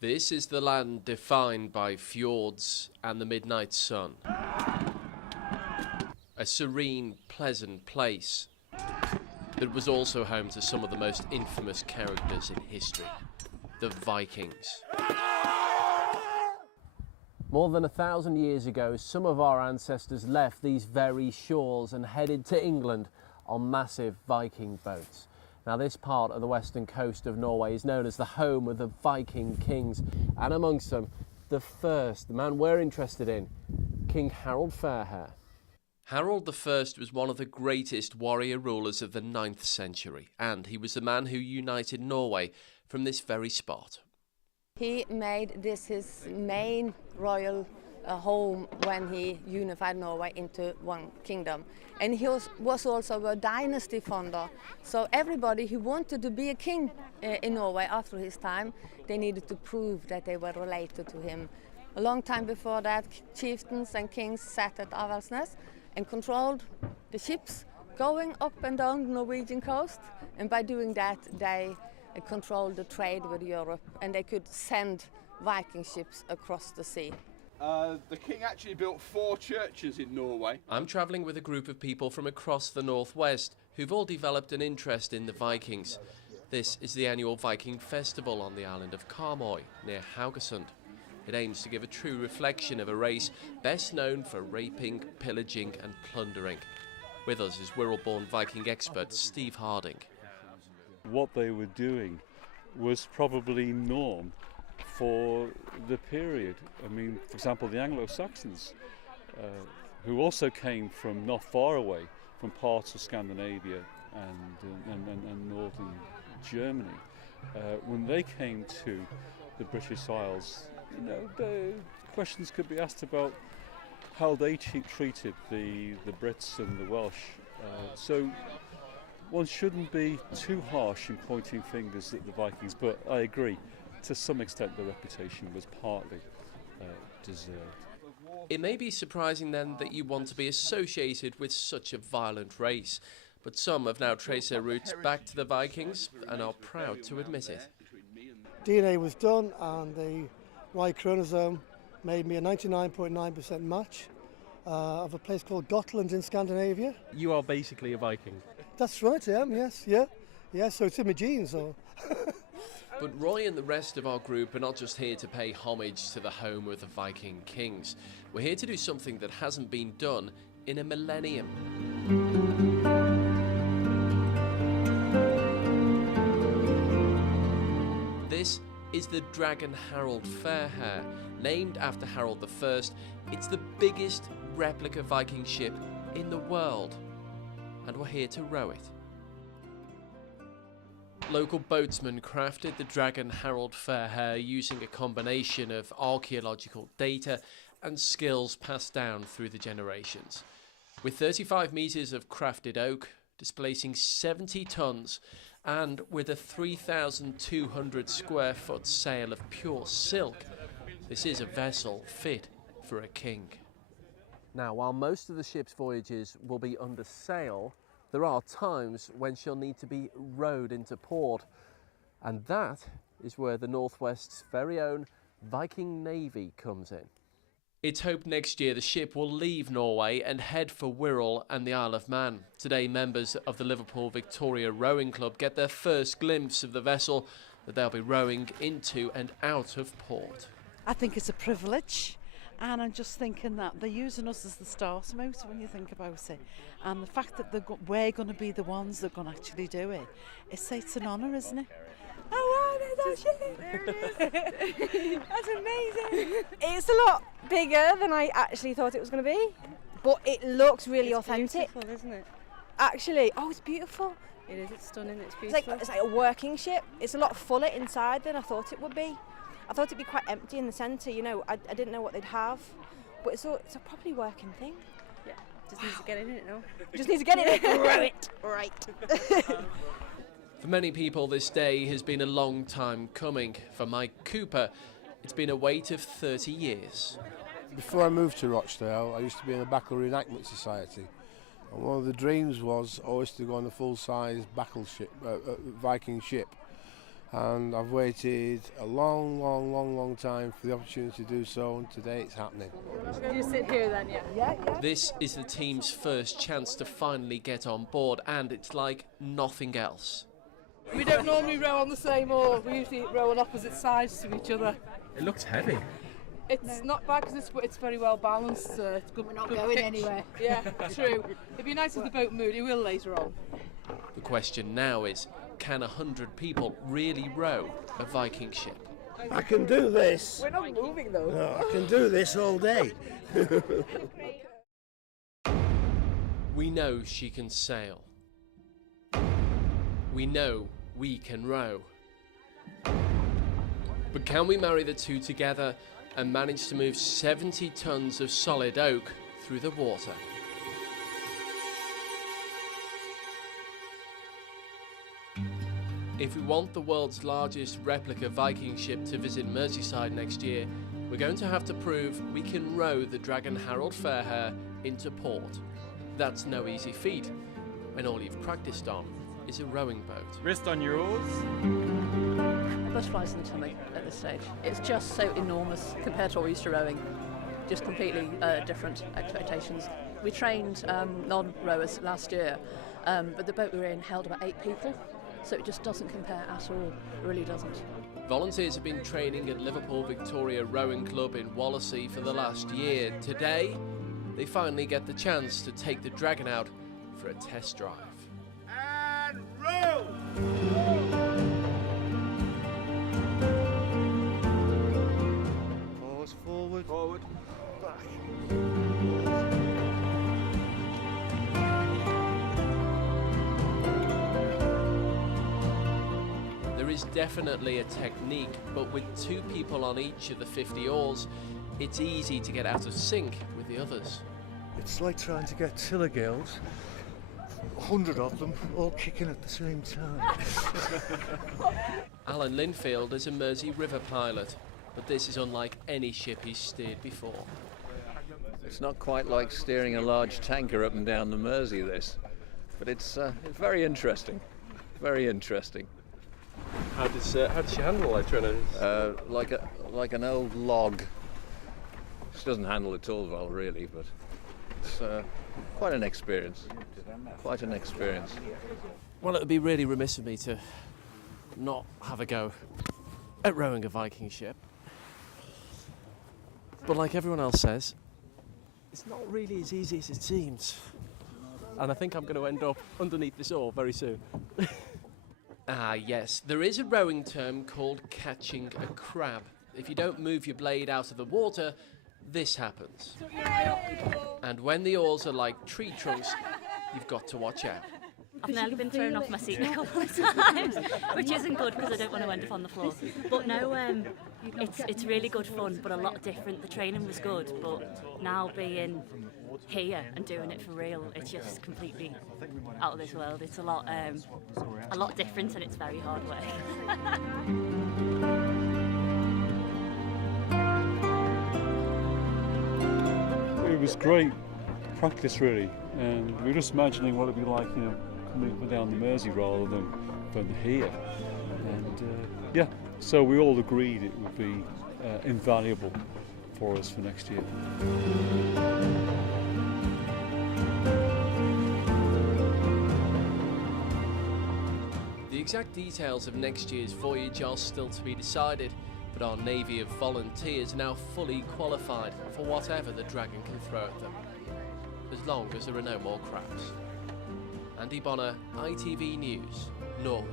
This is the land defined by fjords and the midnight sun. A serene, pleasant place that was also home to some of the most infamous characters in history, the Vikings. More than 1,000 years ago, some of our ancestors left these very shores and headed to England on massive Viking boats. Now, this part of the western coast of Norway is known as the home of the Viking kings, and amongst them, the man we're interested in, King Harald Hafargre. Harald I was one of the greatest warrior rulers of the 9th century, and he was the man who united Norway from this very spot. He made this his main royal home when he unified Norway into one kingdom. And he was also a dynasty founder. So everybody who wanted to be a king in Norway after his time, they needed to prove that they were related to him. A long time before that, chieftains and kings sat at Avaldsnes and controlled the ships going up and down the Norwegian coast. And by doing that, they controlled the trade with Europe, and they could send Viking ships across the sea. The king actually built 4 churches in Norway. I'm travelling with a group of people from across the northwest who've all developed an interest in the Vikings. This is the annual Viking festival on the island of Karmøy, near Haugesund. It aims to give a true reflection of a race best known for raping, pillaging and plundering. With us is Wirral-born Viking expert Steve Harding. What they were doing was probably norm for the period. I mean, for example, the Anglo-Saxons, who also came from not far away, from parts of Scandinavia and northern Germany, when they came to the British Isles, the questions could be asked about how they treated the Brits and the Welsh. So one shouldn't be too harsh in pointing fingers at the Vikings, but I agree, to some extent their reputation was partly deserved. It may be surprising then that you want to be associated with such a violent race, but some have now traced their roots back to the Vikings and are proud to admit it. DNA was done and the Y chromosome made me a 99.9% match of a place called Gotland in Scandinavia. You are basically a Viking. That's right, I am, yes, yeah. Yeah, so it's in my genes. So. But Roy and the rest of our group are not just here to pay homage to the home of the Viking kings. We're here to do something that hasn't been done in a millennium. This is the Dragon Harald Hafargre, named after Harald I. It's the biggest replica Viking ship in the world, and we're here to row it. Local boatsmen crafted the Dragon Harald Hafargre using a combination of archaeological data and skills passed down through the generations. With 35 metres of crafted oak, displacing 70 tonnes, and with a 3,200 square foot sail of pure silk, this is a vessel fit for a king. Now, while most of the ship's voyages will be under sail, there are times when she'll need to be rowed into port, and that is where the Northwest's very own Viking Navy comes in. It's hoped next year the ship will leave Norway and head for Wirral and the Isle of Man. Today, members of the Liverpool Victoria Rowing Club get their first glimpse of the vessel that they'll be rowing into and out of port. I think it's a privilege, and I'm just thinking that they're using us as the start motor when you think about it. And the fact that we're going to be the ones that are going to actually do it, it's an honour, isn't it? Oh wow, there's our ship! There it is! That's amazing! It's a lot bigger than I actually thought it was going to be, but it looks really authentic. It's beautiful, isn't it? Actually, it's beautiful. It is, it's stunning, it's beautiful. It's like a working ship. It's a lot fuller inside than I thought it would be. I thought it'd be quite empty in the centre, I didn't know what they'd have, but it's a properly working thing. Yeah, just needs to get in it, no? Just needs to get in it, row it! Right. For many people, this day has been a long time coming. For Mike Cooper, it's been a wait of 30 years. Before I moved to Rochdale, I used to be in the Battle Reenactment Society. And one of the dreams was always to go on a full-size battleship, Viking ship. and I've waited a long time for the opportunity to do so, and today it's happening. You sit here then, yeah? This is the team's first chance to finally get on board, and it's like nothing else. We don't normally row on the same oar, we usually row on opposite sides to each other. It looks heavy. It's not bad because it's very well balanced. It's good, We're not good going pitch. anywhere. Yeah, true. It'd be nice if the boat moved, it will later on. The question now is, can 100 people really row a Viking ship? I can do this. We're not moving though. No, I can do this all day. We know she can sail. We know we can row. But can we marry the two together and manage to move 70 tons of solid oak through the water? If we want the world's largest replica Viking ship to visit Merseyside next year, we're going to have to prove we can row the Dragon Harald Hafargre into port. That's no easy feat, when all you've practiced on is a rowing boat. Wrist on your oars. Butterflies in the tummy at this stage. It's just so enormous compared to what we're used to rowing. Just completely different expectations. We trained non-rowers last year, but the boat we were in held about 8 people, so it just doesn't compare at all. It really doesn't. Volunteers have been training at Liverpool Victoria Rowing Club in Wallasey for the last year. Today, they finally get the chance to take the Dragon out for a test drive. And row! Pause, forward. Forward. There is definitely a technique, but with 2 people on each of the 50 oars, it's easy to get out of sync with the others. It's like trying to get tiller girls, 100 of them, all kicking at the same time. Alan Linfield is a Mersey River pilot, but this is unlike any ship he's steered before. It's not quite like steering a large tanker up and down the Mersey, this, but it's very interesting, very interesting. How does she handle it, Trina? Like an old log. She doesn't handle it all well, really, but it's quite an experience. Quite an experience. Well, it would be really remiss of me to not have a go at rowing a Viking ship. But like everyone else says, it's not really as easy as it seems. And I think I'm going to end up underneath this oar very soon. Ah, yes, there is a rowing term called catching a crab. If you don't move your blade out of the water, this happens. And when the oars are like tree trunks, you've got to watch out. I've nearly been thrown off my seat a couple of times, which isn't good because I don't want to end up on the floor. But no, it's really good fun, but a lot different. The training was good, but now being here and doing it for real, it's just completely out of this world. It's a lot different, and it's very hard work. It was great practice, really, and we were just imagining what it'd be like, coming down the Mersey rather than here. And yeah, so we all agreed it would be invaluable for us for next year. The exact details of next year's voyage are still to be decided, but our navy of volunteers are now fully qualified for whatever the Dragon can throw at them, as long as there are no more crabs. Andy Bonner, ITV News, Norway.